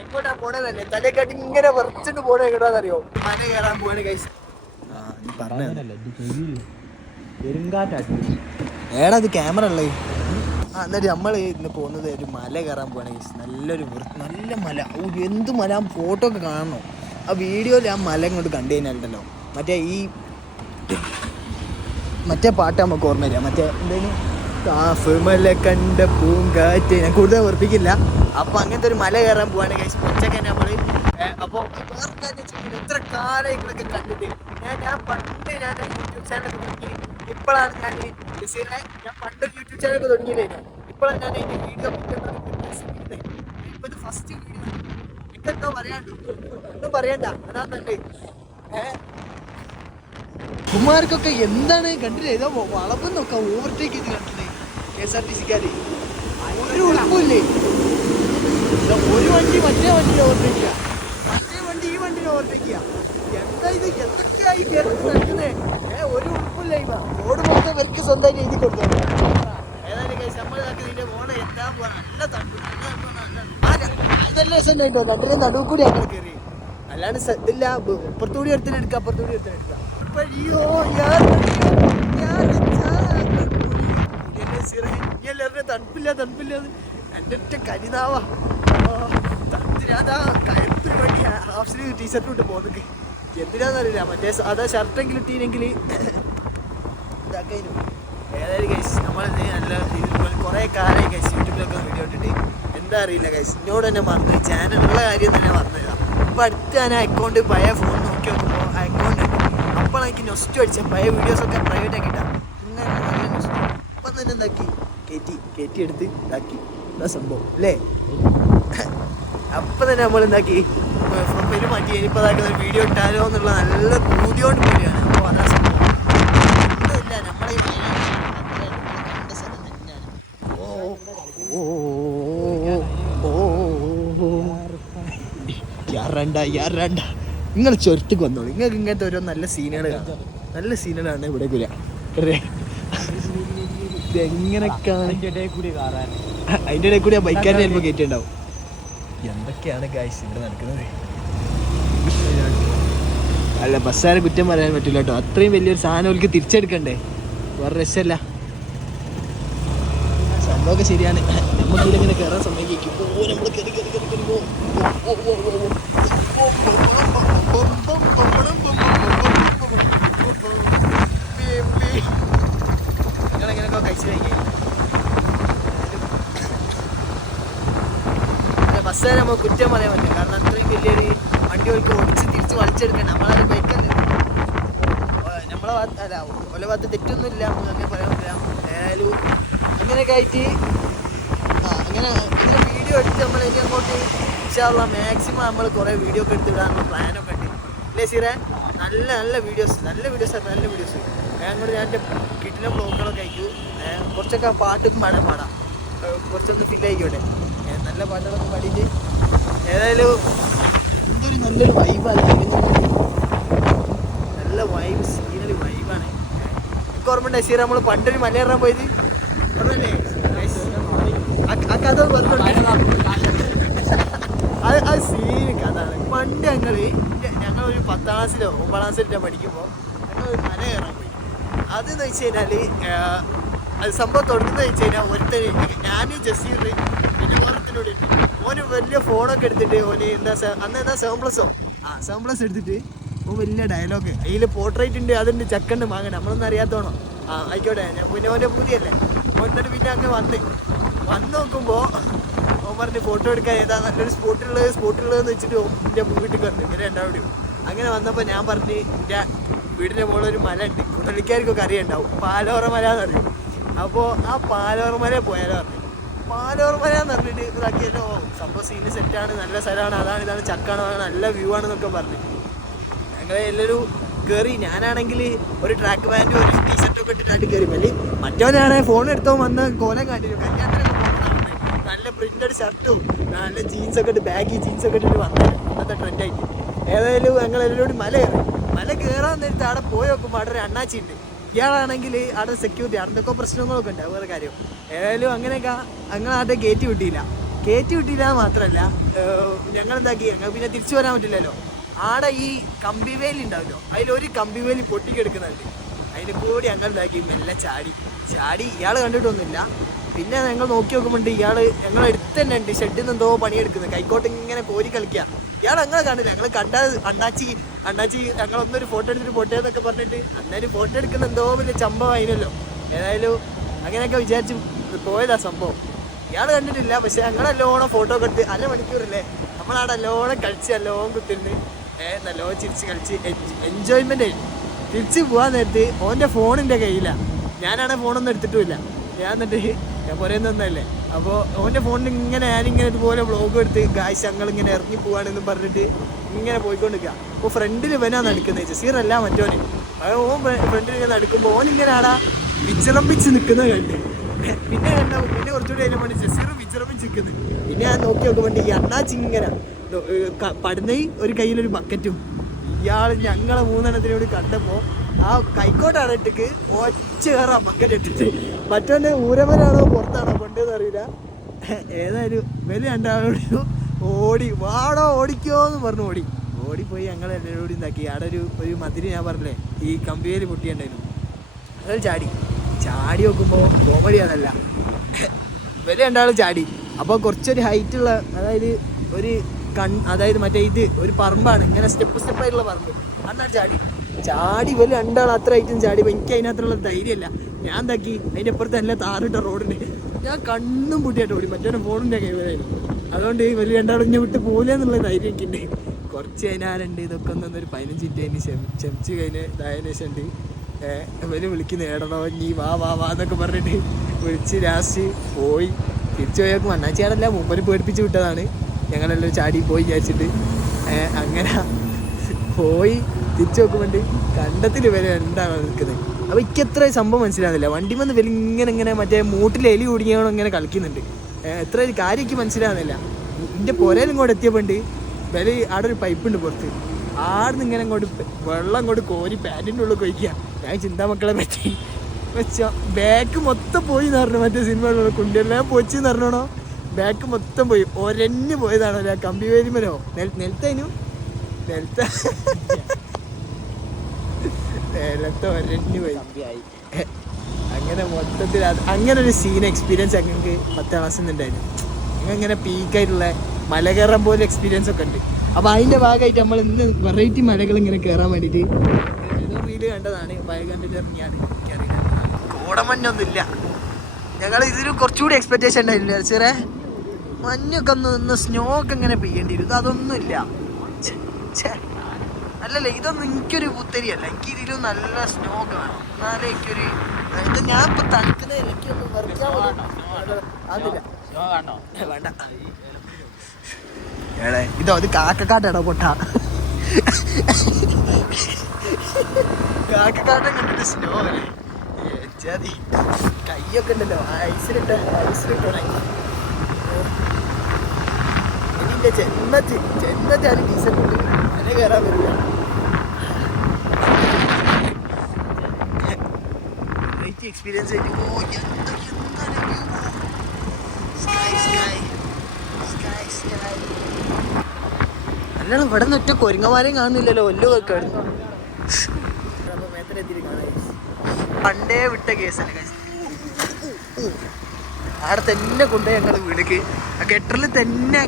എങ്ങോട്ടാ പോണതല്ലേ തലക്കാട്ടി ഇങ്ങനെ വെറുച്ചിട്ട് പോണേ എങ്ങോട്ടാന്നറിയോ? മല കയറാൻ പോവാണ് ഗൈസ്. ഏടാ അത് ക്യാമറ ഉള്ളത്. എന്നിട്ട് നമ്മൾ ഇന്ന് പോകുന്നത് ഒരു മല കയറാൻ പോവാണ് ഗൈസ്. നല്ലൊരു നല്ല മല. എന്ത് മല! ആ ഫോട്ടോ ഒക്കെ കാണണോ? ആ വീഡിയോയിൽ ആ മല ഇങ്ങോട്ട് കണ്ടു കഴിഞ്ഞാലുണ്ടല്ലോ മറ്റേ പാട്ട് നമുക്ക് ഓർമ്മ വരിക. മറ്റേ എന്തേലും കാഫ്മല കണ്ട പൂങ്കാറ്റ്. ഞാൻ കൂടുതൽ ഉറപ്പിക്കില്ല. അപ്പോൾ അങ്ങനത്തെ ഒരു മല കയറാൻ പോവാണ് ഗൈസ്. ഉച്ചക്ക് തന്നെ നമ്മൾ അപ്പോൾ എത്ര കാലങ്ങളൊക്കെ കണ്ടിട്ട് ഞാൻ പണ്ട് യൂട്യൂബ് ചാനലൊക്കെ തുടങ്ങി. ഇപ്പോഴാണ് ഞാൻ പണ്ട് യൂട്യൂബ് ചാനലൊക്കെ തുടങ്ങിയില്ലായിരുന്നു. ഇപ്പോഴാണ് ഞാൻ അതിൻ്റെ വീഡിയോ ഇപ്പോൾ ഇത് ഫസ്റ്റ് വീഡിയോ. എന്തെന്തോ പറയാണ്ടോ? ഒന്നും പറയണ്ട. അതാ തന്നെ കുമാർക്കൊക്കെ എന്താണ് കണ്ടില്ലേ? ഏതോ വളവെന്നൊക്കെ ഓവർടേക്ക് ചെയ്ത് കണ്ടില്ലേ KSRTC-ക്കാർ? ഒരു ഉറപ്പില്ലേ? ഒരു വണ്ടി മറ്റേ വണ്ടി ഓവർടേക്ക് ചെയ്യുക, മറ്റേ വണ്ടി ഈ വണ്ടിനെ ഓവർടേക്ക് ചെയ്യുക. എന്താ ഇത്? എന്തൊക്കെയായി നടക്കുന്നേ? ഒരു ഉറപ്പില്ല. ഇവ റോഡ് മൊത്തം ഇവർക്ക് സ്വന്തമായിട്ട് എഴുതി കൊടുത്തു. ഏതായാലും കഴിച്ച് നമ്മളിതാക്കി ഇതിന്റെ മോളെ എത്താൻ പോകാൻ നല്ല തണുപ്പ്. ഇതെല്ലാം രസം ഉണ്ടോ? രണ്ടിനും നടുവ് കൂടി അങ്ങനെ കയറി. അല്ലാണ്ട് ഇതില്ല. ഇപ്പുറത്തൂടി എടുത്തിട്ട് എടുക്കുക, അപ്പുറത്തൂടി എടുത്തിട്ട് എടുക്കുക. തണുപ്പില്ല എൻ്റെ ഒറ്റ കരിതാവാ തണുത്തിരാതാ. കഴുത്തിന് വേണ്ടി ഹാഫ് സ്ലീവ് ടീഷർട്ട് ഇട്ട് പോകുന്നത് എന്തിനാന്നറിയില്ല. മറ്റേ അതാ ഷർട്ടെങ്കിലും ഇട്ടീനെങ്കിൽ ഇതാക്കാനും. ഏതായാലും ഗൈസ് നമ്മളിത് നല്ല ഇതുപോലെ കുറേ കാലമായി ഗൈസ് യൂട്യൂബിലൊക്കെ വീഡിയോ ഇട്ടിട്ട്. എന്താ അറിയില്ല ഗൈസ്, എന്നോട് തന്നെ മറന്നു. ചാനലുള്ള കാര്യം തന്നെ മറന്നതാണ്. ഇപ്പം അടുത്ത് ഞാൻ അക്കൗണ്ട് പഴയ ഫോൺ നോക്കി നോക്കുമ്പോൾ ആ അക്കൗണ്ട് അപ്പോൾ എനിക്ക് നൊസ്റ്റു അടിച്ചാൽ പഴയ വീഡിയോസൊക്കെ പ്രൈവറ്റ് ആക്കിയിട്ടാണ്. ഇങ്ങനെ നല്ല നൊസ്റ്റു. അപ്പം തന്നെ എന്താക്കി കയറ്റി എടുത്ത് ഇതാക്കി. എന്താ സംഭവം അല്ലേ? അപ്പം തന്നെ നമ്മൾ എന്താക്കി പ്രൊഫൈല് മാറ്റി. ഇനിയിപ്പോൾ അതാക്കുന്ന ഒരു വീഡിയോ ഇട്ടാലോ എന്നുള്ള നല്ല പൂതിയോണ്ട് കൂടിയാണ്. അപ്പോൾ അതാ സംഭവം. ഒന്നുമില്ല, നമ്മളെ കണ്ട സ്ഥലം തന്നെയാണ്. യാറണ്ട നിങ്ങൾ ചുരത്തേക്ക് വന്നോളൂ. നിങ്ങൾക്ക് ഇങ്ങനത്തെ ഓരോ നല്ല സീനുകൾ കാണാം. നല്ല സീനുകളാണ് ഇവിടെ കൂല. ഇതെങ്ങനെയൊക്കെയാണ് അതിൻ്റെ ഇടയിൽ കൂടി ആ ബൈക്കാരനെ ചിലപ്പോൾ കയറ്റിണ്ടാവും. എന്തൊക്കെയാണ് ഗൈസ് ഇവിടെ നടക്കുന്നത്? അല്ല, ബസ്സാരെ കുറ്റം പറയാൻ പറ്റില്ല കേട്ടോ. അത്രയും വലിയൊരു സാധനം അവർക്ക് തിരിച്ചെടുക്കണ്ടേ? വേറെ രക്ഷമല്ല. സംഭവമൊക്കെ ശരിയാണ്. നമുക്ക് ഇങ്ങനെ കയറാൻ സമ്മതിക്കും. നമ്മൾ അങ്ങനെങ്ങനെയൊക്കെ കഴിച്ചു കഴിക്കും. ബസ്സുകാരെ നമുക്ക് കുറ്റം പറയാൻ പറ്റില്ല. കാരണം അത്രയും വലിയൊരു വണ്ടി ഓടിച്ച് തിരിച്ച് വലിച്ചെടുക്കണം. നമ്മളത് ബൈക്കല്ലേ, നമ്മളെ ഭാഗത്ത് അല്ല, ഓലെ ഭാഗത്ത് തെറ്റൊന്നുമില്ല, നമുക്ക് അങ്ങനെ പറയാൻ പറ്റില്ല. ഏതായാലും അങ്ങനെയൊക്കെ ആയിട്ട് അങ്ങനെ ഇതിന് വീഡിയോ എടുത്ത് നമ്മൾ ഇനി അങ്ങോട്ട് ഇൻഷാല്ലാ മാക്സിമം നമ്മൾ കുറേ വീഡിയോ ഒക്കെ എടുത്തിടാനുള്ള പ്ലാനൊക്കെ ഉണ്ട്. അല്ലേ സീറേ? നല്ല വീഡിയോസ് നല്ല വീഡിയോസ്. അങ്ങോട്ട് ഞാൻ എൻ്റെ കിട്ടിന ബ്ലോഗുകളൊക്കെ അയക്കൂ. കുറച്ചൊക്കെ പാട്ടൊന്നും പാടാം. കുറച്ചൊന്ന് ഫില്ലായിക്കോട്ടെ. നല്ല പാട്ടുകളൊക്കെ പാടിയിട്ട് ഏതായാലും എന്തൊരു നല്ലൊരു വൈബാണ്. നല്ല വൈബ്, സീനറി വൈബാണ്. എനിക്ക് ഓർമ്മ സീറ നമ്മൾ പണ്ടൊരു മല കയറാൻ പോയത് ഓർമ്മല്ലേ? ആ കഥ പറഞ്ഞോണ്ട് അത് സീന് കഥാണ്. പണ്ട് ഞങ്ങളൊരു 10ാം ക്ലാസ്സിലോ 9ാം ക്ലാസ്സിലോ പഠിക്കുമ്പോൾ ഞങ്ങളൊരു മല കയറാൻ പോയി. അതെന്ന് വെച്ച് കഴിഞ്ഞാൽ അത് സംഭവം തുടങ്ങുന്നത് വെച്ച് കഴിഞ്ഞാൽ ഒരുത്തന് ഞാനും ജസീർ പിന്നെ ഓരത്തിനോട് ഓന് വലിയ ഫോണൊക്കെ എടുത്തിട്ട് ഓന് അന്ന് 7+ എടുത്തിട്ട് ഓൻ വലിയ ഡയലോഗ് അതിൽ പോർട്രേറ്റ് ഉണ്ട്, അതുണ്ട്, ചക്കണ്ട്, മാങ്ങ നമ്മളൊന്നും അറിയാത്തോണോ. ആയിക്കോട്ടെ. ഞാൻ പിന്നെ ഓൻ്റെ പുതിയല്ലേ എന്നിട്ട് പിന്നെ അങ്ങ് വന്ന് നോക്കുമ്പോൾ ഓൻ പറഞ്ഞ് ഫോട്ടോ എടുക്കാൻ ഏതാ നല്ലൊരു സ്പോട്ടുള്ളതെന്ന് വെച്ചിട്ട് എൻ്റെ വീട്ടിൽ വന്നു. ഇവരെ രണ്ടാവിടെയും അങ്ങനെ വന്നപ്പോൾ ഞാൻ പറഞ്ഞ് എൻ്റെ വീടിൻ്റെ മുകളിലൊരു മല ഉണ്ട്, കുട്ടലിക്കാർക്കൊക്കെ അറിയുണ്ടാവും, പാലോറ മല എന്നറിയും. അപ്പോൾ ആ പാലോറ മല പോയാലോ പറഞ്ഞു. പാലോറ മല എന്ന് പറഞ്ഞിട്ട് ഇതാക്കിയല്ലോ സംഭവം സീന് സെറ്റാണ്, നല്ല സ്ഥലമാണ്, ഇതാണ് ചക്കാണ്, നല്ല വ്യൂ ആണെന്നൊക്കെ പറഞ്ഞു. ഞങ്ങൾ എല്ലാവരും കയറി. ഞാനാണെങ്കിൽ ഒരു ട്രാക്ക് പാൻറ്റും ഒരു ടീഷർട്ടൊക്കെ ഇട്ടിട്ടായിട്ട് കയറി. വലിയ മറ്റവനാണെങ്കിൽ ഫോൺ എടുത്തോ വന്ന് കോലം കാട്ടിരും. കല്യാണത്തിനൊക്കെ പോകുന്നതാണ്. നല്ല പ്രിൻ്റഡ് ഷർട്ടും നല്ല ജീൻസൊക്കെ ഇട്ട് ബാഗി ജീൻസൊക്കെ ഇട്ടിട്ട് വന്നത് അന്നത്തെ ട്രെൻഡായിട്ട്. ഏതായാലും ഞങ്ങളെല്ലാവരും മല കയറാൻ നേരത്തെ അവിടെ പോയി നോക്കുമ്പോൾ അവിടെ ഒരു അണ്ണാച്ചി ഉണ്ട്. ഇയാളാണെങ്കിൽ അവിടെ സെക്യൂരിറ്റി, അവിടെ എന്തൊക്കെ പ്രശ്നങ്ങളൊക്കെ ഉണ്ട്, വേറെ കാര്യം. ഏതായാലും അങ്ങനെയൊക്കെ ഞങ്ങൾ അവിടെ കയറ്റി വിട്ടില്ല. കയറ്റി വിട്ടില്ല മാത്രമല്ല ഞങ്ങളെന്താക്കി, ഞങ്ങൾ പിന്നെ തിരിച്ചു വരാൻ പറ്റില്ലല്ലോ. ആടെ ഈ കമ്പിവേലി ഉണ്ടാവല്ലോ, അതിലൊരു കമ്പിവേലി പൊട്ടിക്കെടുക്കുന്നുണ്ട്. അതിന് കൂടി ഞങ്ങൾ എന്താക്കി, മെല്ലെ ചാടി. ഇയാൾ കണ്ടിട്ടൊന്നുമില്ല. പിന്നെ ഞങ്ങൾ നോക്കി നോക്കുമ്പോണ്ട് ഇയാൾ ഞങ്ങൾ അടുത്ത് തന്നെ ഉണ്ട്, ഷെഡിൽ നിന്ന് എന്തോ പണിയെടുക്കുന്നത്, കൈക്കോട്ട് ഇങ്ങനെ കോരി കളിക്കുക. ഇയാൾ ഞങ്ങളെ കണ്ടില്ല. ഞങ്ങൾ കണ്ട അണ്ണാച്ചി ഞങ്ങളൊന്നൊരു ഫോട്ടോ എടുത്തിട്ട് പോട്ടെ എന്നൊക്കെ പറഞ്ഞിട്ട് അന്നേരം ഫോട്ടോ എടുക്കുന്ന എന്തോ വലിയ ചമ്പമായിരുന്നല്ലോ. ഏതായാലും അങ്ങനെയൊക്കെ വിചാരിച്ച് പോയതാ സംഭവം. ഇയാൾ കണ്ടിട്ടില്ല. പക്ഷെ ഞങ്ങളെല്ലോണം ഫോട്ടോ ഒക്കെ എടുത്ത് അരമണിക്കൂറല്ലേ നമ്മളവിടെ നല്ലോണം കളിച്ച് നല്ലോണം കുത്തിരുന്ന് നല്ലോണം ചിരിച്ച് കളിച്ച് എൻജോയ്മെൻ്റ് ആയിരുന്നു. തിരിച്ച് പോകാൻ നേരത്ത് ഓൻ്റെ ഫോണിൻ്റെ കയ്യിലാണ്. ഞാനാണെങ്കിൽ ഫോണൊന്നും എടുത്തിട്ടുമില്ല. ഞാൻ എന്നിട്ട് ഞാൻ പറയുന്നതല്ലേ. അപ്പോൾ ഓൻ്റെ ഫോണിൽ ഇങ്ങനെ ഞാനിങ്ങനെ ഇതുപോലെ വ്ളോഗ് എടുത്ത് ഗായ്സ് ഞങ്ങളിങ്ങനെ ഇറങ്ങി പോവാണെന്ന് പറഞ്ഞിട്ട് ഇങ്ങനെ പോയിക്കൊണ്ടിരിക്കുക. അപ്പോൾ ഫ്രണ്ടിൽ ഇവനാണ് നടക്കുന്നത്, ജസീറല്ല മറ്റോന്. ഓൻ ഫ്രണ്ടിൽ ഇങ്ങനെ നടക്കുമ്പോൾ ഓനിങ്ങനെ ആടാ വിജൃംഭിച്ച് നിൽക്കുന്നത് കണ്ട്. പിന്നെ കുറച്ചുകൂടി അതിനെ വേണ്ടി ജസീർ വിജൃംഭിച്ച് നിൽക്കുന്നത്. പിന്നെ ഞാൻ നോക്കി നോക്കുമ്പോൾ ഈ അണ്ണാച്ചിങ്ങനെ പടുന്ന ഒരു കയ്യിലൊരു ബക്കറ്റും. ഇയാൾ ഞങ്ങളെ മൂന്നെണ്ണത്തിനോട് കണ്ടപ്പോൾ ആ കൈക്കോട്ടാണ് ഇട്ടിക്ക് ഒച്ച കയറാ ബക്കറ്റ് ഇട്ടിട്ട്. മറ്റവൻ്റെ ഊരമരാണോ പുറത്താണോ കൊണ്ടെന്ന് അറിയില്ല. ഏതായാലും വലിയ രണ്ടാളോട് ഓടി വാടോ ഓടിക്കോ എന്ന് പറഞ്ഞു ഓടിപ്പോയി. ഞങ്ങളെല്ലാവരും കൂടി ഉണ്ടാക്കി. അവിടെ ഒരു മതിരി ഞാൻ പറഞ്ഞില്ലേ ഈ കമ്പിവേലി പൊട്ടിയുണ്ടായിരുന്നു, അത് ചാടി നോക്കുമ്പോൾ കോമഡിയാണല്ല. വലിയ രണ്ടാളും ചാടി. അപ്പോൾ കുറച്ചൊരു ഹൈറ്റുള്ള, അതായത് മറ്റേ ഒരു പറമ്പാണ്, ഇങ്ങനെ സ്റ്റെപ്പായിട്ടുള്ള പറമ്പ്. അന്നാണ് ചാടി വലിയ രണ്ടാളും അത്ര ഹൈറ്റും ചാടിയപ്പോൾ എനിക്ക് അതിനകത്തുള്ള ധൈര്യമല്ല. ഞാൻ എന്താക്കി, അതിൻ്റെ അപ്പുറത്ത് നല്ല താറിട്ട റോഡിന് ഞാൻ കണ്ണും പൂട്ടിയായിട്ട് ഓടി. മറ്റേ ഫോണിൻ്റെ കൈവരായിരുന്നു. അതുകൊണ്ട് വലിയ രണ്ടാളും ഇങ്ങനെ വിട്ട് പോകില്ല എന്നുള്ള ധൈര്യം എനിക്കുണ്ട്. കുറച്ച് കഴിഞ്ഞാലുണ്ട് ഇതൊക്കെ ഒന്നൊരു 15 മിനിറ്റ് അതിന് ക്ഷമിച്ച് ഇതായതിനു ശേഷം ഉണ്ട് ഇവര് വിളിക്കുന്ന ഏടണോ നീ വാ എന്നൊക്കെ പറഞ്ഞിട്ട് വിളിച്ച് ലാസ്റ്റ് പോയി. തിരിച്ചു പോയേക്കും അണ്ണാച്ചിയാടല്ല മുമ്പര് പേടിപ്പിച്ച് വിട്ടതാണ്. ഞങ്ങളെല്ലാം ചാടി പോയി വിചാരിച്ചിട്ട് അങ്ങനെ പോയി. തിരിച്ചു നോക്കുമ്പോണ്ട് കണ്ടത്തിൽ ഇവര് എന്താണ് നിൽക്കുന്നത്. അപ്പോൾ എനിക്കെത്ര സംഭവം മനസ്സിലാകുന്നില്ല. വണ്ടി വന്ന് ഇവർ ഇങ്ങനെ മറ്റേ മൂട്ടിൽ എലി കുടുങ്ങിയാണോ ഇങ്ങനെ കളിക്കുന്നുണ്ട്. എത്ര ഒരു കാര്യം എനിക്ക് മനസ്സിലാകുന്നില്ല. എൻ്റെ പുരയിലും ഇങ്ങോട്ട് എത്തിയപ്പോണ്ട് ഇവർ അവിടെ ഒരു പൈപ്പുണ്ട് പുറത്ത്, ആടുന്ന് ഇങ്ങനെ വെള്ളം അങ്ങോട്ട് കോരി പാൻറ്റിൻ്റെ ഉള്ളിൽ കൊയ്ക്കുക. ഞാൻ ചിന്താ മക്കളെ പറ്റി വെച്ചോ ബാക്ക് മൊത്തം പോയി എന്ന് പറഞ്ഞു. മറ്റേ സിനിമകളിലുള്ള കുണ്ടിയെല്ലാം പോച്ചെന്ന് പറഞ്ഞോണോ, ബാക്ക് മൊത്തം പോയി. ഒരഞ്ഞു പോയതാണല്ലോ കമ്പി വേരിമനോ നിലത്തതിനും നിലത്ത് ഒരഞ്ഞു പോയി. അങ്ങനെ മൊത്തത്തിൽ അങ്ങനെ ഒരു സീൻ എക്സ്പീരിയൻസ് ഞങ്ങൾക്ക് 10ാം ക്ലാസ്സിൽ നിന്നുണ്ടായിരുന്നു. അങ്ങനെ പീക്കായിട്ടുള്ള മല കയറാൻ പോലെ എക്സ്പീരിയൻസ് ഒക്കെ ഉണ്ട്. അപ്പോൾ അതിൻ്റെ ഭാഗമായിട്ട് നമ്മൾ ഇന്ന് വെറൈറ്റി മലകൾ ഇങ്ങനെ കയറാൻ വേണ്ടിയിട്ട് ഏതോ റീല് കണ്ടതാണ്. ഭയം കണ്ടിട്ട് ഇറങ്ങിയാണ്. എനിക്കറിയില്ല, കോടമഞ്ഞൊന്നുമില്ല. ഞങ്ങൾ ഇതിന് കുറച്ചുകൂടി എക്സ്പെക്റ്റേഷൻ ഉണ്ടായില്ല. ചെറിയ മഞ്ഞൊക്കെ ഒന്ന് സ്നോ ഒക്കെ ഇങ്ങനെ പെയ്യേണ്ടി വരും. അതൊന്നുമില്ല. അല്ലല്ല, ഇതൊന്നും എനിക്കൊരു പുത്തരിയല്ല. എനിക്ക് ഇതിലും നല്ല സ്നോ ഒക്കെ വേണം. എന്നാലേ എനിക്കൊരു ഇത് ഞാൻ ഇപ്പം തണുക്കുന്നത് എനിക്കൊന്ന് വേണ്ട. ഇതോ അത് കാക്കക്കാട്ടാടോ പൊട്ട. കാക്കക്കാട്ടം കണ്ടിട്ട് സ്നോ അല്ലേ ചതി. കയ്യൊക്കെ ഉണ്ടല്ലോ ഐസിലിട്ടോ എനിന്റെ ജന്മത്താണ് ഡീസൽ കൊണ്ട് അങ്ങനെ കയറാൻ പറ്റില്ല. എക്സ്പീരിയൻസ് ആയിട്ട് അല്ലാതെ ഇവിടെ നിന്ന് ഒറ്റ കൊരങ്ങന്മാരെയും കാണുന്നില്ലല്ലോ. ഒല്ലോ കേൾക്കായിരുന്നു. പണ്ടേ വിട്ട കേസല്ലേ അവിടെ തന്നെ കൊണ്ടുപോയി ഞങ്ങൾ വീടേക്ക്. ആ കെട്ടറിൽ തന്നെ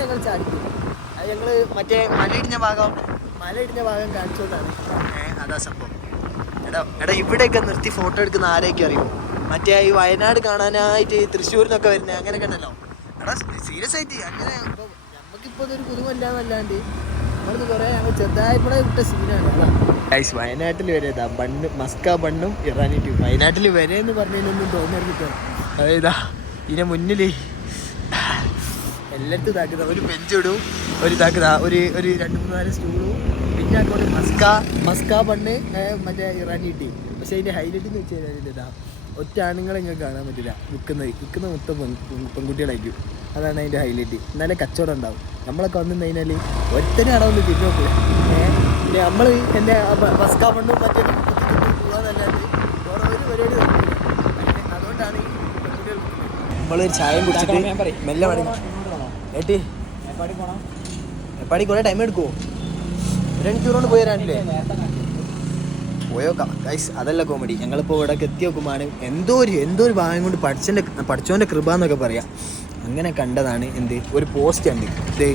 ഞങ്ങൾ ചാടിക്കും. അത് ഞങ്ങൾ മറ്റേ മലയിടിഞ്ഞ ഭാഗം കാണിച്ചുകൊണ്ടാണ്. അതാ സംഭവം. എടാ ഇവിടെയൊക്കെ നിർത്തി ഫോട്ടോ എടുക്കുന്ന ആരെയൊക്കെ അറിയും. മറ്റേ ഈ വയനാട് കാണാനായിട്ട് തൃശ്ശൂരിൽ നിന്നൊക്കെ വരുന്നത് അങ്ങനെയൊക്കെ ഉണ്ടല്ലോ. എടാ സീരിയസ് ആയിട്ട് അങ്ങനെ നമുക്കിപ്പോൾ ഇതൊരു പുതുമല്ലാന്നല്ലാണ്ട് നമ്മളത് കുറേ ഞങ്ങൾ ചെറുതായപ്പോഴേ വിട്ട സീനാണ്. വയനാട്ടിൽ വരെതാ മസ്ക ബണ്ണും ഇറാനി ട്യൂബ്. വയനാട്ടിൽ വരെ എന്ന് പറഞ്ഞതിനൊന്നും തോന്നരുത്. അതായതാ ഇതിനെ മുന്നിൽ എല്ലായിടത്തും ഇതാക്കുന്ന ഒരു ബെഞ്ചിടും, ഒരു ഇതാക്കുന്ന ഒരു 2-3-4 സ്റ്റൂളും, പിന്നെ അങ്ങോട്ട് മസ്ക ബണ്ണ് മറ്റേ ഇറാനി ടീ. പക്ഷേ അതിൻ്റെ ഹൈലൈറ്റ് എന്ന് വെച്ച് കഴിഞ്ഞാൽ ഇതാ ഒറ്റ ആണുങ്ങളെ ഇങ്ങനെ കാണാൻ പറ്റില്ല. വിൽക്കുന്ന മൊത്തം പെൺകുട്ടികളായിരിക്കും. അതാണ് അതിൻ്റെ ഹൈലൈറ്റ്. എന്നാലേ കച്ചവടം ഉണ്ടാവും. നമ്മളൊക്കെ വന്നു കഴിഞ്ഞാൽ ഒറ്റനെ അടവൊന്നും തിരിഞ്ഞു നോക്കില്ല. പിന്നെ നമ്മൾ എൻ്റെ മസ്ക ബണ്ണും മറ്റേ പോകാന്നല്ലാണ്ട് വേറെ ഒരു പരിപാടി നോക്കില്ല. അതുകൊണ്ടാണ് ഈ പെൺകുട്ടികൾ നമ്മളൊരു ചായയും കുടിച്ചിട്ട് മെല്ലെ മടങ്ങി. ഏട്ടി എപ്പാടി കുറേ ടൈം എടുക്കുമോ? 2 മണിക്കൂർ കൊണ്ട് പോയി തരാനില്ലേ? പോയോക്കാം ഗൈസ്. അതല്ല കോമഡി. ഞങ്ങളിപ്പോൾ ഇവിടെ എത്തി നോക്കുമ്പോഴാണ് എന്തോ ഒരു ഭാഗം കൊണ്ട് പഠിച്ചോൻ്റെ കൃപ എന്നൊക്കെ പറയാം. അങ്ങനെ കണ്ടതാണ് ഒരു പോസ്റ്റ് ഉണ്ട്. ഇത്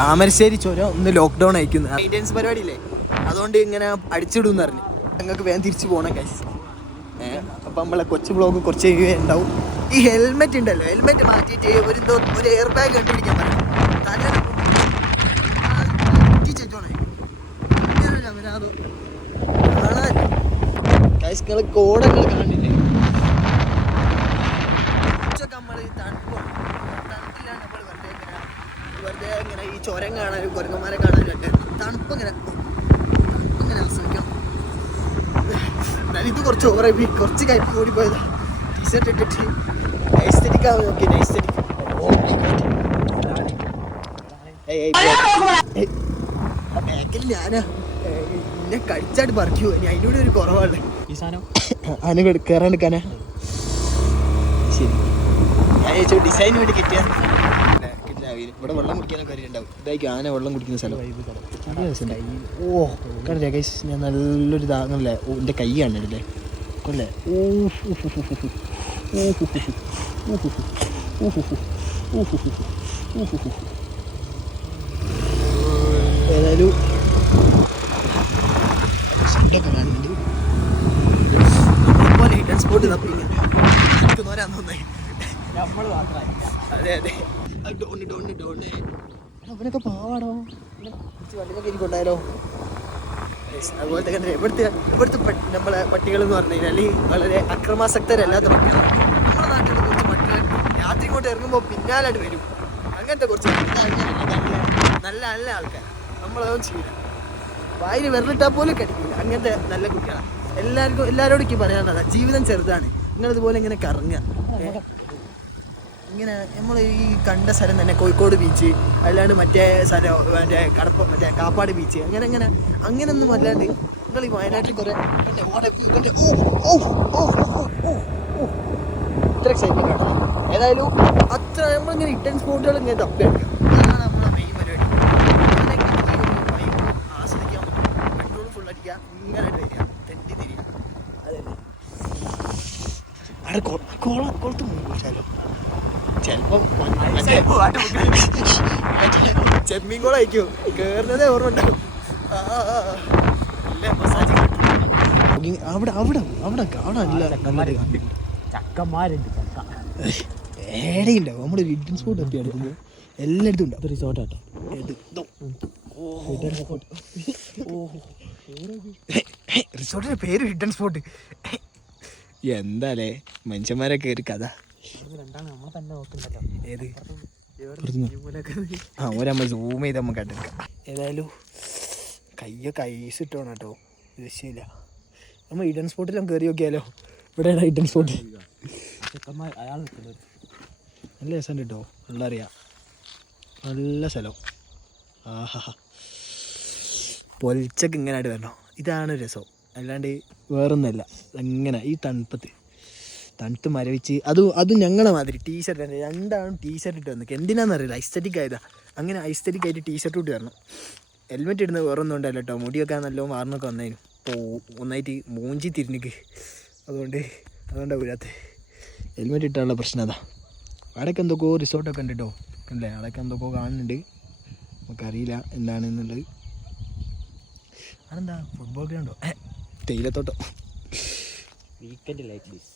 താമരശ്ശേരി ചുരം ഒന്ന് ലോക്ക്ഡൗൺ അയക്കുന്നു. മെയിൻ്റെനൻസ് പരിപാടി ഇല്ലേ, അതുകൊണ്ട് ഇങ്ങനെ അടിച്ചിടുമെന്ന് പറഞ്ഞു. ഞങ്ങൾക്ക് വേഗം തിരിച്ചു പോകണം ഗൈസ്. അപ്പം നമ്മളെ കൊച്ചു ബ്ലോഗ് കുറച്ച് ഉണ്ടാവും. ഈ ഹെൽമെറ്റ് ഉണ്ടല്ലോ, ഹെൽമെറ്റ് മാറ്റിയിട്ട് ഒരു എയർ ബാഗ് കണ്ടുപിടിക്കാൻ പറഞ്ഞു. കോടങ്ങൾ കാണില്ലേ? നമ്മൾ തണുപ്പിലാണ് നമ്മൾ വെറുതെ ഇങ്ങനെ ഈ ചുരം കാണാനും കുരങ്ങന്മാരെ കാണാനൊക്കെ തണുപ്പ് ഇങ്ങനെ ആസ്വദിക്കണം. എന്നാലും ഇത് കുറച്ച് ഓവറായി, കുറച്ച് കയറ്റി കൂടി പോയതാ. ടീഷർട്ട് ഇട്ടിട്ട് ഐസ്തെറ്റിക് ആവാൻ നോക്കി. ബാക്കിൽ ഞാനാ എന്നെ കടിച്ചായിട്ട് പറിക്കൂ. ഇനി അതിൻ്റെ കൂടെ ഒരു കുറവാണ് ഈ സാധനം ആന കയറാൻ എടുക്കാനാ. ശരി, ഞാൻ ചോദിച്ചു ഡിസൈന് വേണ്ടി കിട്ടിയ ഇവിടെ വെള്ളം കുടിക്കാനൊക്കെ കാര്യമുണ്ടാവും. ഇതായിരിക്കും ആന വെള്ളം കുടിക്കുന്ന സ്ഥലം. നല്ല രസമുണ്ടായി. ഓ കണ്ടില്ലേ ഗൈസ്, ഞാൻ നല്ലൊരു ഇതാകണല്ലേ. ഓ എൻ്റെ കൈ കാണല്ലേ കൊല്ലേ. ഏതായാലും ഷട്ടൊക്കെ കാണുന്നുണ്ട്. അതുപോലെ ഹിഡൻ സ്പോട്ട് തപ്പിക്കുന്നവരാന്ന് തോന്നായി. നമ്മൾ മാത്രമായി. അതെ അവനൊക്കെ പാവാടോ. വണ്ടിയൊക്കെ എനിക്കുണ്ടായാലോ. അതുപോലത്തെ കണ്ടില്ല ഇവിടുത്തെ നമ്മളെ പട്ടികൾ എന്ന് പറഞ്ഞു കഴിഞ്ഞാൽ വളരെ അക്രമാസക്തരല്ലാത്ത പട്ടികൾ. നമ്മുടെ നാട്ടിലുള്ള കുറച്ച് പട്ടികൾ രാത്രി ഇങ്ങോട്ട് ഇറങ്ങുമ്പോൾ പിന്നാലായിട്ട് വരും. അങ്ങനത്തെ കുറച്ച് നല്ല ആൾക്കാർ. നമ്മളതൊന്നും ചെയ്യില്ല. വായിൽ വെറുതെ പോലും കടിക്കില്ല. അങ്ങനത്തെ നല്ല കുട്ടികളാണ്. എല്ലാവരോടും എനിക്ക് പറയാനുള്ളതാ, ജീവിതം ചെറുതാണ്. നിങ്ങളിതുപോലെ ഇങ്ങനെ കറങ്ങുക. ഇങ്ങനെ നമ്മൾ ഈ കണ്ട സ്ഥലം തന്നെ കോഴിക്കോട് ബീച്ച്, അല്ലാണ്ട് മറ്റേ സ്ഥലം മറ്റേ കാപ്പാട് ബീച്ച്, അങ്ങനെയൊന്നും അല്ലാണ്ട് നിങ്ങൾ ഈ വയനാട്ടിൽ കുറേ ഇത്ര എക്സൈറ്റ്മെന്റ് ആണ്. ഏതായാലും അത്ര നമ്മളിങ്ങനെ ഹിഡൻ സ്പോട്ടുകൾ ഇങ്ങനെ തപ്പിയെടുക്കും. അതാണ് നമ്മളെ മെയിൻ പരിപാടി. ആസ്വദിക്കാൻ പറ്റും. പെട്രോൾ ഫുൾ അടിക്കുക, ഇങ്ങനെ വരിക, തെണ്ടി തിരിയുക. അതല്ലേ അവിടെ കുളത്ത് മുൻകൂച്ചാലോ. ചിലപ്പം ചെമ്മീൻ കൂടെ അയക്കും. കേറുന്നതേ ഓർമ്മ ഉണ്ടാവും. മസാജ് അവിടെ ചക്കന്മാരുണ്ട്. ഏടെയുണ്ടാവും. നമ്മുടെ ഹിഡൻ സ്പോട്ട് ഒക്കെ എടുക്കുമ്പോൾ എല്ലായിടത്തും ഉണ്ടാവും. റിസോർട്ടാട്ടോ റിസോർട്ടിന്റെ പേര് ഹിഡൻ സ്പോട്ട്. എന്താലേ മനുഷ്യന്മാരൊക്കെ ഒരു കഥ. ഏത് ഓരമ്മ സൂം ചെയ്ത് നമുക്ക് കണ്ടെടുക്കാം. ഏതായാലും കയ്യൊക്കെ ഐസ് ഇട്ടോണം കേട്ടോ, രക്ഷയില്ല. നമ്മൾ ഹിഡൻ സ്പോട്ടിലും കയറി നോക്കിയാലോ. ഇവിടെയാണ് ഹിഡൻ സ്പോട്ട്. നല്ല രസമുണ്ട് കേട്ടോ, ഉള്ളറിയാം. നല്ല സ്ഥലം. ആഹാ, പൊലിച്ചൊക്കെ ഇങ്ങനെ ആയിട്ട് വരണോ. ഇതാണ് രസം, അല്ലാണ്ട് വേറൊന്നുമല്ല. എങ്ങനെ ഈ തണുത്ത് മരവിച്ച് അതും ഞങ്ങളെ മാതിരി ടീഷർട്ട് തന്നെ. രണ്ടാളും ടീഷർട്ട് ഇട്ട് വന്നു. എന്തിനാണെന്നറിയില്ല, ഐസ്തെറ്റിക് ആയതാ. അങ്ങനെ ഐസ്തെറ്റിക് ആയിട്ട് ടീഷർട്ട് ഇട്ട് വരണം. ഹെൽമെറ്റ് ഇടുന്നത് വേറൊന്നും ഉണ്ടല്ലോ കേട്ടോ. മുടിയൊക്കെ നല്ലോണം വാർന്നൊക്കെ വന്നതിനും ഇപ്പോൾ ഒന്നായിട്ട് മൂഞ്ചി തിരിഞ്ഞിക്ക്. അതുകൊണ്ടാണ് വരാത്തത്. ഹെൽമെറ്റ് ഇട്ടാനുള്ള പ്രശ്നം അതാ. അവിടെയൊക്കെ എന്തൊക്കെയോ റിസോർട്ടൊക്കെ ഉണ്ട് കേട്ടോ, അല്ലേ? അവിടെയൊക്കെ എന്തൊക്കെയോ കാണുന്നുണ്ട്. നമുക്കറിയില്ല എന്താണെന്നുള്ളത്. അതെന്താ ഫുട്ബോൾ ഗ്രൗണ്ടോ? തേയിലത്തോട്ടോ. Weekend like this.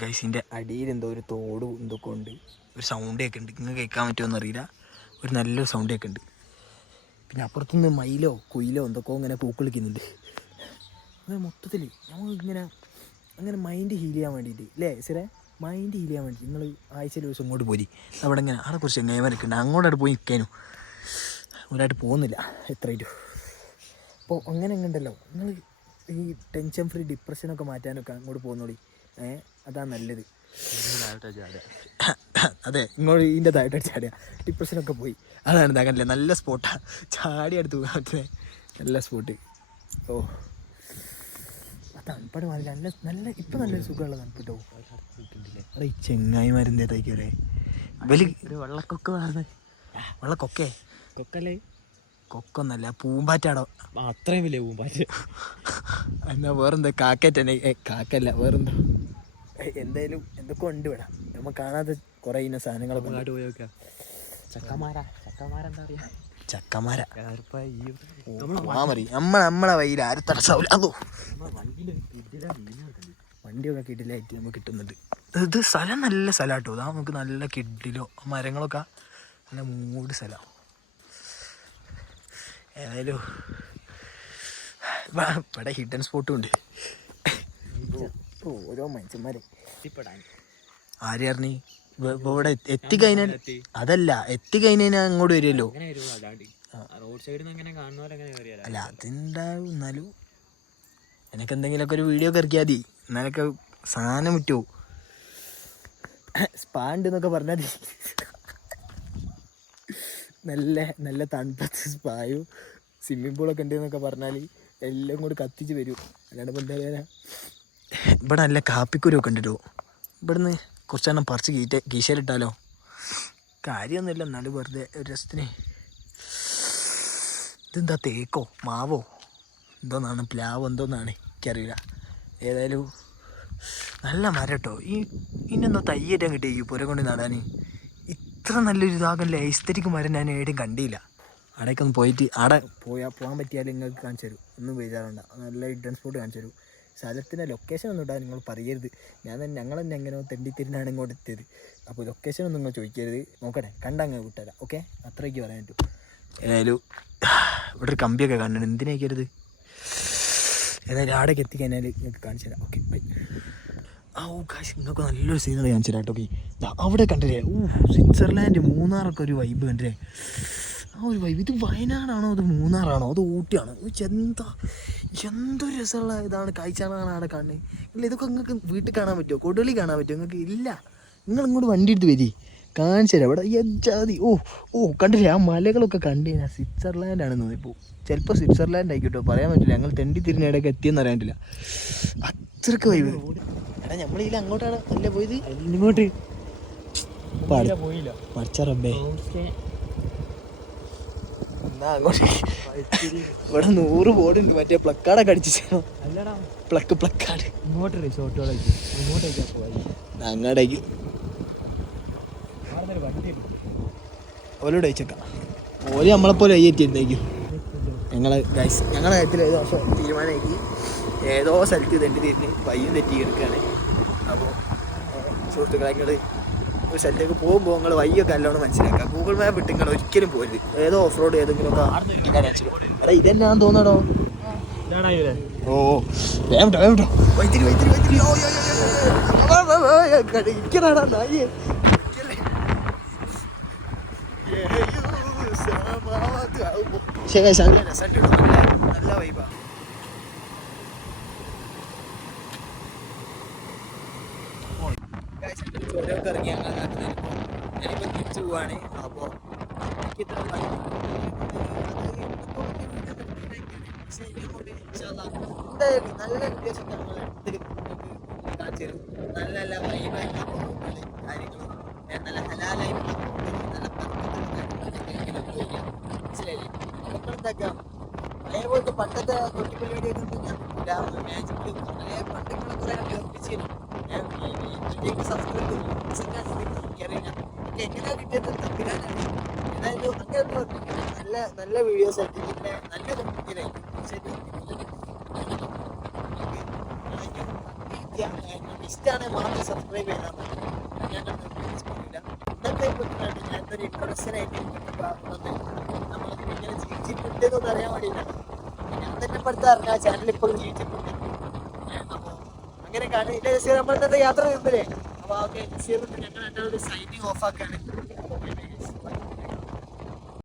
ഗൈസിൻ്റെ അടിയിൽ എന്തോ ഒരു തോടും എന്തൊക്കെ ഉണ്ട്. ഒരു സൗണ്ട് ഒക്കെ ഉണ്ട്. നിങ്ങൾക്ക് കേൾക്കാൻ പറ്റുമോ എന്നറിയില്ല. ഒരു നല്ലൊരു സൗണ്ട് ഒക്കെ ഉണ്ട്. പിന്നെ അപ്പുറത്തുനിന്ന് മയിലോ കുയിലോ എന്തൊക്കെയോ ഇങ്ങനെ പൂക്കളിക്കുന്നുണ്ട്. അങ്ങനെ മൊത്തത്തിൽ നമ്മളിങ്ങനെ അങ്ങനെ മൈൻഡ് ഹീൽ ചെയ്യാൻ വേണ്ടിയിട്ട്, അല്ലേ സിറേ? മൈൻഡ് ഹീൽ ചെയ്യാൻ വേണ്ടി നിങ്ങൾ ആഴ്ചയിൽ ദിവസം ഇങ്ങോട്ട് പോരി. അവിടെ ഇങ്ങനെ അവിടെ കുറച്ച് എങ്ങനെയൊക്കെ ഉണ്ട്. അങ്ങോട്ടായിട്ട് പോയി നിൽക്കാനും ഒരായിട്ട് പോകുന്നില്ല എത്രയായിട്ടും. അപ്പോൾ അങ്ങനെ ഉണ്ടല്ലോ, നിങ്ങൾ ഈ ടെൻഷൻ ഫ്രീ ഡിപ്രഷനൊക്കെ മാറ്റാനൊക്കെ അങ്ങോട്ട് പോകുന്നോളി. അതാണ് നല്ലത്. അതെ, ഇങ്ങോട്ട് ഇതിൻ്റെ താഴോട്ട് ചാടുക, ഡിപ്രഷനൊക്കെ പോയി. അതാണ് ഇതാകണ്ടല്ലേ, നല്ല സ്പോട്ടാണ്. ചാടി അടുത്ത് പോകാൻ പറ്റുന്നത് നല്ല സ്പോട്ട്. ഓ തണുപ്പാട് മാറി നല്ല നല്ല ഇപ്പം നല്ലൊരു സുഖമുള്ള തണുപ്പ് കേട്ടോ. അവിടെ ഈ ചെങ്ങായിമാരെന്തേതായിക്കോലെ വെള്ളക്കൊക്കെ വെള്ളക്കൊക്കെ കൊക്കല്ലേ കൊക്കൊന്നല്ല പൂമ്പാറ്റാടോ. അത്രയും വലിയ പൂമ്പാറ്റ്. എന്നാ വേറെന്താ കാക്കറ്റന്നെ കാക്കല്ല വേറെന്തോ എന്തായാലും എന്തൊക്കെ ഉണ്ട് ഇവിടെ. നമ്മൾ കാണാതെ കുറേ ഇന്ന സാധനങ്ങളൊക്കെ അങ്ങോട്ട് പോയി നോക്കാം. ചക്കമാരെന്താ അറിയാം ചക്കമാര നമ്മളെ നമ്മളെ വയ്യിൽ ആരും തടസ്സാവില്ല. അതോ വണ്ടിയിലൊക്കെ വണ്ടിയൊക്കെ കിഡിലായിട്ട് നമുക്ക് കിട്ടുന്നുണ്ട്. ഇത് സ്ഥലം നല്ല സ്ഥലമാട്ടോ. ഇതാ നമുക്ക് നല്ല കിഡിലോ മരങ്ങളൊക്കെ നല്ല മൂട് സ്ഥലം. ഏതായാലും ഇവിടെ ഹിഡൻ സ്പോട്ടും ഉണ്ട്. ഓരോ മനുഷ്യന്മാരെ ആരറിഞ്ഞ് ഇവിടെ എത്തിക്കഴിഞ്ഞാൽ അതല്ല എത്തിക്കഴിഞ്ഞാൽ അങ്ങോട്ട് വരുമല്ലോ. അല്ല അതുണ്ടാവും. എന്നാലും എനിക്ക് എന്തെങ്കിലുമൊക്കെ ഒരു വീഡിയോ ഒക്കെ ഇറക്കിയാൽ മതി. എന്നാലൊക്കെ സാധനം വിറ്റുപോകും. സ്പാണ്ട് എന്നൊക്കെ പറഞ്ഞാൽ നല്ല നല്ല തണുപ്പത്ത് സ്പായും സ്വിമ്മിംഗ് പൂളൊക്കെ ഉണ്ട് എന്നൊക്കെ പറഞ്ഞാൽ എല്ലാം കൂടി കത്തിച്ച് വരും. അല്ലാണ്ട് ഇപ്പം എന്താ പറയാ. ഇവിടെ നല്ല കാപ്പിക്കുരുവൊക്കെ ഉണ്ട് കേട്ടോ. ഇവിടുന്ന് കുറച്ചെണ്ണം പറിച്ച് കീശയിലിട്ടാലോ. കാര്യമൊന്നുമില്ല, എന്നാലും വെറുതെ ഒരു രസത്തിന്. ഇതെന്താ തേക്കോ മാവോ എന്തോന്നാണ്, പ്ലാവ് എന്തോന്നാണ് എനിക്കറിയില്ല. ഏതായാലും നല്ല മരം കേട്ടോ. ഇന്നെന്തോ തയ്യേറ്റാൻ കിട്ടിയ ഈ പുര കൊണ്ട് നടാൻ. ഇത്ര നല്ലൊരു ഇതാകല്ലേ എസ്തെറ്റിക് മരം ഞാൻ എവിടെയും കണ്ടില്ല. അവിടേക്ക് ഒന്ന് പോയിട്ട് അവിടെ പോകാൻ പറ്റിയാൽ നിങ്ങൾക്ക് കാണിച്ചു തരും. ഒന്നും വിചാരണ്ട, നല്ല ഹിഡൻ സ്പോട്ട് കാണിച്ചു തരും. സ്ഥലത്തിൻ്റെ ലൊക്കേഷൻ ഒന്നും ഇടാൻ നിങ്ങൾ പറയരുത്. ഞങ്ങൾ തന്നെ എങ്ങനെയോ തെണ്ടിത്തിരിനാണ് ഇങ്ങോട്ട് എത്തിയത്. അപ്പോൾ ലൊക്കേഷൻ ഒന്നും നിങ്ങൾ ചോദിക്കരുത്. നോക്കട്ടെ കണ്ടങ്ങ് വിട്ടുതരാം. ഓക്കെ, അത്രയ്ക്ക് പറയാൻ പറ്റും. ഏതായാലും ഇവിടെ ഒരു കമ്പിയൊക്കെ കാണണം. എന്തിനേക്കരുത്. ഏതായാലും ആടേക്ക് എത്തിക്കഴിഞ്ഞാൽ നിങ്ങൾക്ക് കാണിച്ചു തരാം. Okay bye. കാശ് നിങ്ങൾക്ക് നല്ലൊരു സീനറി കാണിച്ചു തരാം കേട്ടോ. ഓക്കെ, അവിടെ കണ്ടില്ലേ സ്വിറ്റ്സർലാൻഡ് മൂന്നാറൊക്കെ ഒരു വൈബ് കണ്ടില്ലേ. ഒരു വൈബ്. ഇത് വയനാടാണോ അത് മൂന്നാറാണോ അത് ഊട്ടിയാണോ എന്തൊരു രസമുള്ള ഇതാണ് കാഴ്ചകളാണ് അവിടെ കാണുന്നത്. ഇല്ല ഇതൊക്കെ നിങ്ങൾക്ക് വീട്ടിൽ കാണാൻ പറ്റുമോ? കൊടുകളി കാണാൻ പറ്റുമോ നിങ്ങൾക്ക്? ഇല്ല. നിങ്ങൾ ഇങ്ങോട്ട് വണ്ടി എടുത്ത് വരി, കാണിച്ചു തരാം. ഇവിടെ യജാതി കണ്ടില്ലേ ആ മലകളൊക്കെ കണ്ടു കഴിഞ്ഞാൽ സ്വിറ്റ്സർലാൻഡ് ആണെന്ന് തോന്നിപ്പോൾ. ചിലപ്പോൾ സ്വിറ്റ്സർലാൻഡ് ആയിക്കോട്ടോ, പറയാൻ പറ്റില്ല. ഞങ്ങൾ തെണ്ടി തിരിഞ്ഞിടയ്ക്ക് എത്തിയെന്ന് അറിയാൻ പറ്റില്ല. അത്രയ്ക്ക് വൈബ്. എടാ നമ്മളിതിൽ അങ്ങോട്ടാണ് അല്ലേ പോയത്? ഇങ്ങോട്ട് പോയില്ല പഠിച്ച റബ്ബേ. എന്നാ അങ്ങോട്ട് ഇവിടെ 100 ബോർഡുണ്ട്. മറ്റേ പ്ലക്കാർഡൊക്കെ അടിച്ചോ. പ്ലക്കാർഡ് ഇങ്ങോട്ട് റിസോർട്ടുകളേക്ക് ഇങ്ങോട്ടേക്കാ പോയി. അങ്ങോട്ടേക്ക് ഓലോട് അയച്ചേക്കാം. ഓല് നമ്മളെപ്പോലെ അയ്യെത്തിയിരുന്നേക്കും. ഞങ്ങളെ കാര്യത്തിൽ ഏതോ തീരുമാനമാക്കി ഏതോ സ്ഥലത്ത് തെറ്റി തിരിഞ്ഞ് പയ്യും തെറ്റി കിടക്കുകയാണ്. അപ്പോൾ സുഹൃത്തുക്കളെ ഒരു സ്ഥലത്തേക്ക് പോകുമ്പോൾ നിങ്ങൾ വയ്യൊക്കെ നല്ലോണം മനസ്സിലാക്കുക. ഗൂഗിൾ മാപ്പ് ഇട്ട് നിങ്ങൾ ഒരിക്കലും പോരുത്. ഏതോ ഓഫ് റോഡ് ഏതെങ്കിലും ഒക്കെ എടാ ഇതെന്നാന്ന് തോന്നടോ. വേണ്ടോ വൈത്തിരി ഇരിക്കണാടാ നായേ. ശരി നല്ല രസമുണ്ട് കേട്ടോ. നല്ല വൈബാ. ചോരമൊക്കെ ഇറങ്ങി ഞങ്ങൾ ഞാനിപ്പോൾ തിരിച്ചു പോവാണ്. അപ്പോൾ എനിക്ക് ഇത്ര എന്തായാലും നല്ല വിദ്യാഭ്യാസം നമ്മൾ കാണിച്ചു തരും. നല്ല നല്ല വൈബായിട്ടുള്ള കാര്യങ്ങളും നല്ല ഹലാലായിട്ടുള്ള മനസ്സിലായില്ലേ. അതൊക്കെ എന്താക്കാം അതേപോലത്തെ പണ്ടത്തെ തൊട്ടിപ്പരിപാടിയൊക്കെ മാജിക്ക് കുറേ പണ്ടങ്ങളെ കുറേ അഭ്യർത്ഥിച്ചു സബ്സ്ക്രൈബ് എനിക്കറിയാം. ഒക്കെ എങ്ങനെയാ കിട്ടിയത് തപ്പിരാനാണ്. ഏതായാലും അങ്ങനെ നല്ല നല്ല വീഡിയോസ് ആയിട്ട് പിന്നെ നല്ല ശരി ഇഷ്ടമാണെങ്കിൽ മാത്രം സബ്സ്ക്രൈബ് ചെയ്താൽ മതി. ഇന്നത്തെ പറ്റിയാണ് ഞാനൊരു ഇൻട്രൊഡക്ഷനായിട്ട് നമ്മളത് ഇങ്ങനെ ജീവിച്ചിട്ടുണ്ടെന്നൊന്നും അറിയാൻ വേണ്ടിയില്ല. ഞാൻ തന്നെ പഠിത്തം അറിഞ്ഞ ചാനൽ ഇപ്പോഴും ജീവിച്ചിട്ടുണ്ട്. അപ്പോൾ അങ്ങനെ കാണും. നമ്മൾ ഇന്നത്തെ യാത്ര ചെയ്യുമ്പോഴേ അപ്പോൾ ഓക്കെ ഞങ്ങൾ രണ്ടാമത് സൈനിങ് ഓഫ് ആക്കുകയാണ്.